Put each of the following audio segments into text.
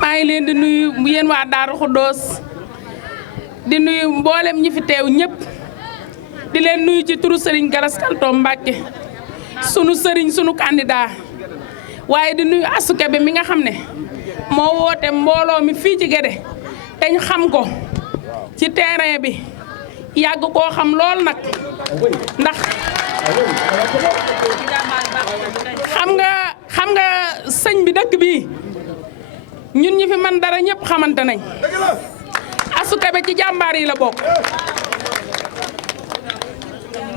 maa ngi leen di nuyu yéen waa Daaru Xuddoos di nuyu mboolem ñi fi teew ñëpp di leen nuyu ci turu Serigne Gallas Kaltoum Mbacké sunu Serigne sunu candidat waaye di nuyu Astou Kébé mi nga xam ne moo woote mbooloo mi fii ci Guédé te ñu xam ko ci terrain bi yàgg koo xam lool nag ndax xam nga sëñ bi dëkk bi ñun ñi fi man dara ñëpp xamante nañ Astou Kébé ci jàmbaar yi la bokk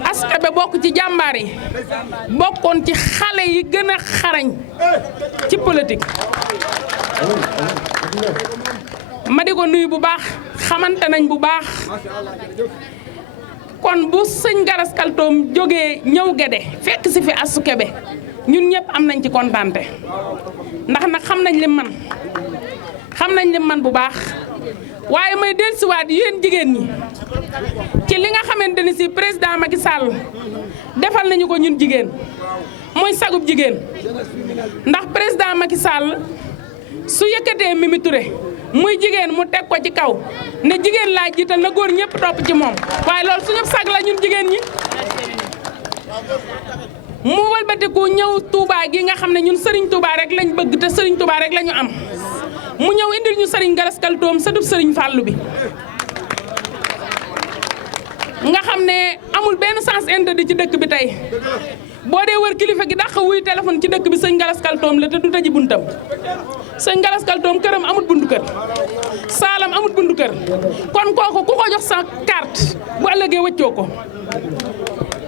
Astou Kébé bokk ci jàmbaar yi bokkoon ci xale yi gën a xarañ ci politique ma di ko nuyu bu baax xamante nañ bu baax kon bu sëñ Gallas Kaltoum jógee ñëw Guédé fekk si fi Astou Kébé ñun ñëpp am nañ ci kontante ndax nag xam nañ lim man bu baax waaye may dellusiwaat yéen jigéen ñi ci li nga xamante ni si président Macky Sall defal nañu ko ñun jigéen muy sagub jigéen ndax président Macky Sall su yëkkatee Mimi Touré muy jigéen mu teg ko ci kaw ne jigéen laa jiital na góor ñëpp topp ci moom waaye loolu suñu sag la ñun jigéen ñi mu wëlbatiku ñëw Touba gi nga xam ne ñun Serigne Touba rek lañ bëgg te Serigne Touba rek la ñu am mu ñëw indil ñu Serigne Gallas Kaltoum sëtub Serigne Fallou bi nga xam ne amul benn sens interdit ci dëkk bi tey boo dee wër kilifa gi dàq wuy téléphone ci dëkk bi sëñ Gallas Kaltoum la te du tëji buntam sëñ Gallas Kaltoum këram amut buntu kër saalam amut buntu kër kon kooku ku ko jox sa carte bu ëllëgee wëccoo ko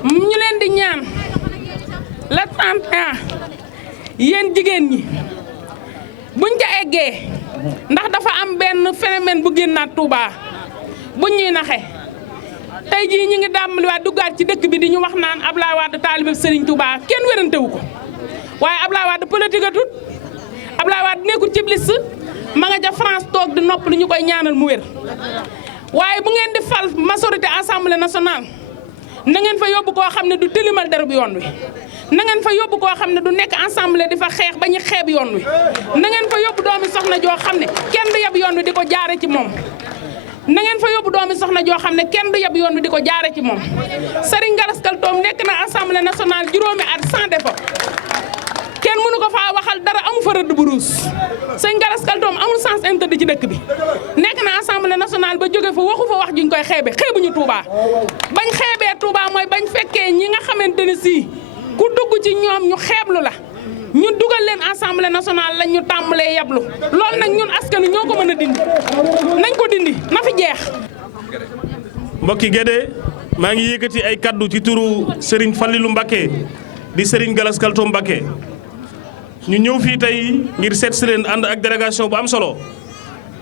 ñu leen di ñaan la 31 yéen jigéen ñi buñ ca eggee ndax dafa am benn phénomène bu génnaat Touba buñ ñuy naxe tey jii ñi ngi dàmbaliwaat duggaat ci dëkk bi di ñu wax naan Ablaye Wade taalibe Serigne Touba kenn wérantewu ko waaye Ablaye Wade politique a tut Ablaye Wade nekkul ci liste ma nga ja France toog di nopp lu ñu koy ñaanal mu wér waaye bu ngeen di fal majorité assemblée nationale na ngeen fa yóbbu koo xam ne du tilimal derub yoon wi na ngeen fa yóbbu koo xam ne du nekk assemblée di fa xeex ba ñu xeeb yoon wi na ngeen fa yóbbu doomi soxna joo xam ne kenn du yeb yoon wi di ko jaare ci moom na ngeen fa yóbbu doomi soxna joo xam ne kenn du yeb yoon wi di ko jaare ci moom Serigne Gallas Kaltoum nekk na assemblée nationale juróomi at sans défaut kenn mënu ko faa waxal dara amu fa rëdd bu ruus sëñ Gallas Kaltoum amul sens interdit ci dëkk bi nekk na assemblée nationale ba jóge fa waxu fa wax juñ koy xeebe xeebuñu Touba bañ xeebee Touba mooy bañ fekkee ñi nga xamante ne sii ku dugg ci ñoom ñu xeeblu la ñu dugal leen assemblée nationale lañ ñu tàmbalee yablu loolu nag ñun askanu ñoo ko mën a dindi nañ ko dindi na fi jeex. mbokki Guédé maa ngi yëkkati ay kaddu ci turu Serigne Fallilou Mbacké di Serigne Gallas Kaltoum Mbacké ñu ñëw fii tey ngir seet si leen ànd ak délégation bu am solo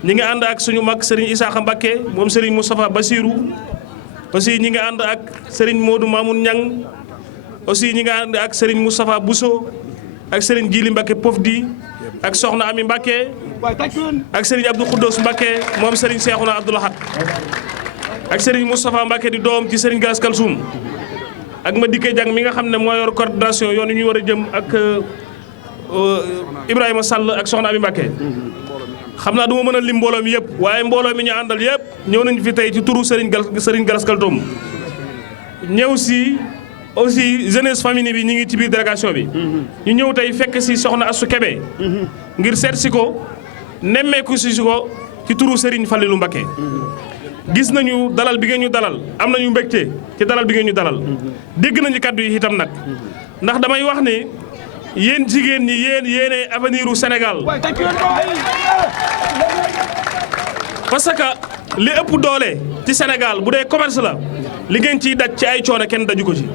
ñi ngi ànd ak suñu mag Serigne Issakha Mbacké moom Serigne Moustapha Bassirou aussi ñi ngi ànd ak Serigne Modou Mamoun Niang aussi ñi nga ànd ak Serigne Moustapha Bousso ak Serigne Djili Mbacké Pofdi ak Soxna Ami Mbacké ak Serigne Abdou Khoudous Mbacké moom Serigne Cheikhouna Abdou Lahad ak Serigne Moustapha Mbacké di doom ci Serigne Gallas Kaltoum ak Madické Diang mi nga xam ne moo yor coordination yoon yi ñu war a jëm ak Ibrahima Sall ak Soxna Ami Mbacké xam naa du ma mën a lim mbooloo mi yëpp waaye mbooloo mi ñu àndal yëpp ñëw nañu fi tey ci turu Serigne Gallas Kaltoum ñëw si aussi jeunesse famille bi ñu ngi ci biir délégation bi ñu ñëw tey fekk si soxna Astou Kébé ngir seet si ko nemmeeku si ko ci turu Serigne Fallilou Mbacké gis nañu dalal bi ngeen ñu dalal am nañu mbégte ci dalal bi ngeen ñu dalal dégg nañu kaddu yi itam nag ndax damay wax ni yéen jigéen ñi yéenee avenir u Sénégal parce que li ëpp doole ci Sénégal bu dee commerce la li ngeen ciy daj ci ay coono kenn daju ko ci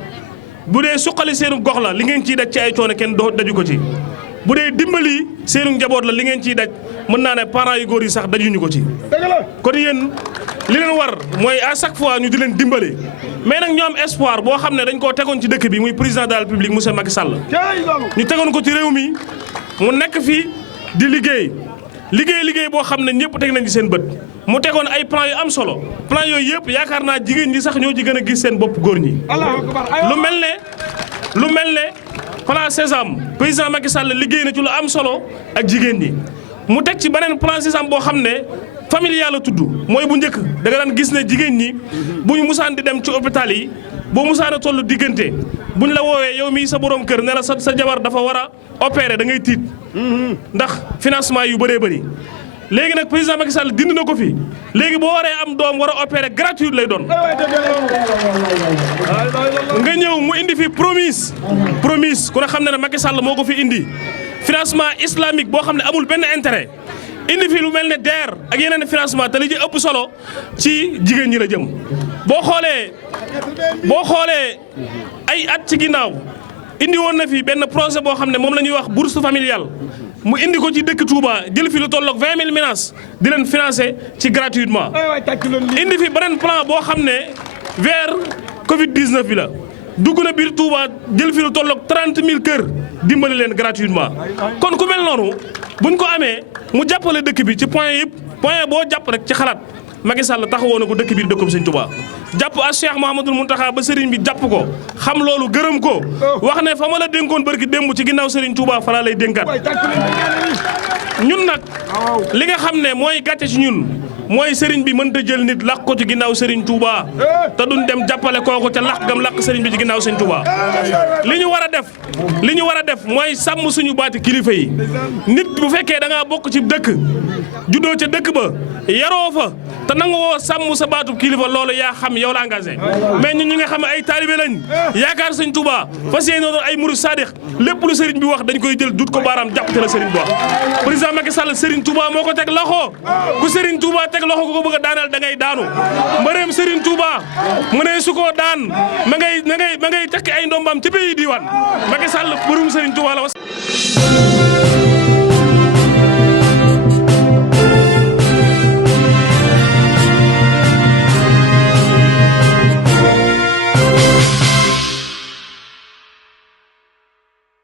bu dee suqali seenu gox la li ngeen ciy daj ci ay coono kenn daju ko ci bu dee dimbali seenu njaboot la li ngeen ciy daj mën naa ne parents yu góor yi sax dajuñu ko ci kon yéen li leen war mooy à chaque fois ñu di leen dimbali mais nag ñoo am espoir boo xam ne dañ koo tegoon ci dëkk bi muy président de la République monsieur Macky Sall ñu tegoon ko ci réew mi mu nekk fii di liggéey liggéey boo xam ne ñëpp teg nañ ci seen bët mu tegoon ay plan yu am solo plan yooyu yëpp yaakaar naa jigéen ñi sax ñoo ci gën a gis seen bopp góor ñi. lu mel ne plan Sésame président Macky Sall liggéey na ci lu am solo ak jigéen ñi mu teg ci beneen plan Sésame boo xam ne familial la tudd mooy bu njëkk da nga daan gis ne jigéen ñi bu ñu musaan di dem ci hôpital yi boo musaan a toll diggante buñ la woowee yow mii sa borom kër ne la sa jabar dafa war a opérer da ngay tiit ndax financement yu bëree bëri. léegi nag président Macky Sall dindi na ko fi léegi boo waree am doom war a opérer gratuit lay doon nga ñëw mu indi fi promise ku ne xam ne ne Macky Sall moo ko fi indi financement islamique boo xam ne amul benn intérêt indi fi lu mel ne DER ak yeneen financement te li ci ëpp solo ci jigéen ñi la jëm boo xoolee ay at ci ginnaaw indi woon na fi benn projet boo xam ne moom la ñuy wax bourse familiale mu indi ko ci dëkk Touba jël fi lu tolloog 20 000 ménages di leen financer ci gratuitement indi fi beneen plan boo xam ne vers Covid 19 bi la dugg na biir Touba jël fi lu tolloog 30 000 kër dimbali leen gratuitement kon ku mel noonu buñ ko amee mu jàppale dëkk bi ci point boo jàpp rek ci xalaat Macky Sall taxawoo na ko dëkk biir dëkkam Sëñ Touba jàpp ak Cheikh Mouhamadoul Mountakha ba Serigne bi jàpp ko xam loolu gërëm ko wax ne fa ma la dénkoon barki démb ci ginnaaw Serigne Touba fa laa lay dénkaat ñun nag li nga xam ne mooy gàcce ci ñun mooy Serigne bi mënta jël nit laq ko ci ginnaaw Serigne Touba te duñ dem jàppale kooku ca laq gam laq Serigne bi ci ginnaaw Serigne Touba li ñu war a def mooy sàmm suñu baati kilifa yi nit bu fekkee da ngaa bokk ci dëkk juddoo ca dëkk ba yaroo fa te nangu woo sàmm sa baatub kilifa loolu yaa xam yow la engagé mais ñun ñi nga xam ne ay taalibe lañ yaakaar Sëñ Touba fas yéene doon ay murid sadiq lépp lu Serigne bi wax dañ koy jël dut ko baaraam jàpp te la Serigne bi wax président Macky Sall Serigne Touba moo ko teg loxo ku Serigne Touba teg loxo ko bëgg a daaneel da ngay daanu mbëreem Serigne Touba mu ne su ko daan ma ngay tekki ay ndombam ci pays diwaan Macky Sall mbërum Serigne Touba la